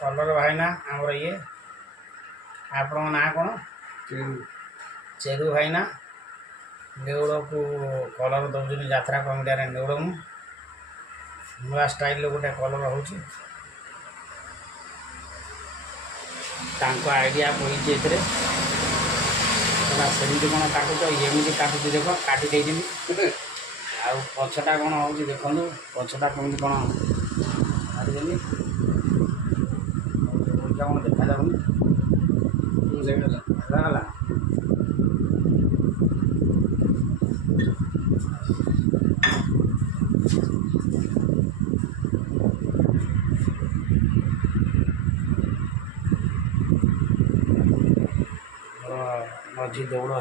colour भाईना आमर ये आपण ना कौन चेरु भाईना नेउड़ को कलर दौर यात्रा कमिटी नेउड़ नुआ स्टाइल गोटे कलर हो आइडिया पड़ी सेमती कौन काटुच एमती काटुच देख काटी देती आउ पछटा कौन हो देखो पछटा कमी कौन मारिदेली कौन देखा जाऊनी गला मझी दौड़ हो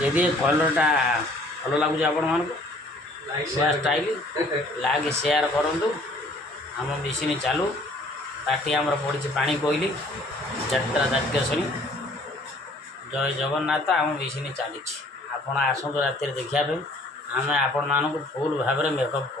यदि कलरटा भल लगुच आपण मान स्टाइल लाइक शेयर करूँ आम मेसीन चालू पार्टी आमर पड़ी पानी कोईली यात्रा जातकेशणी जय जगन्नाथ आम मेसीन चली आपण आसतु राति देखापी आम आपण मानक फुल भाव में मेकअप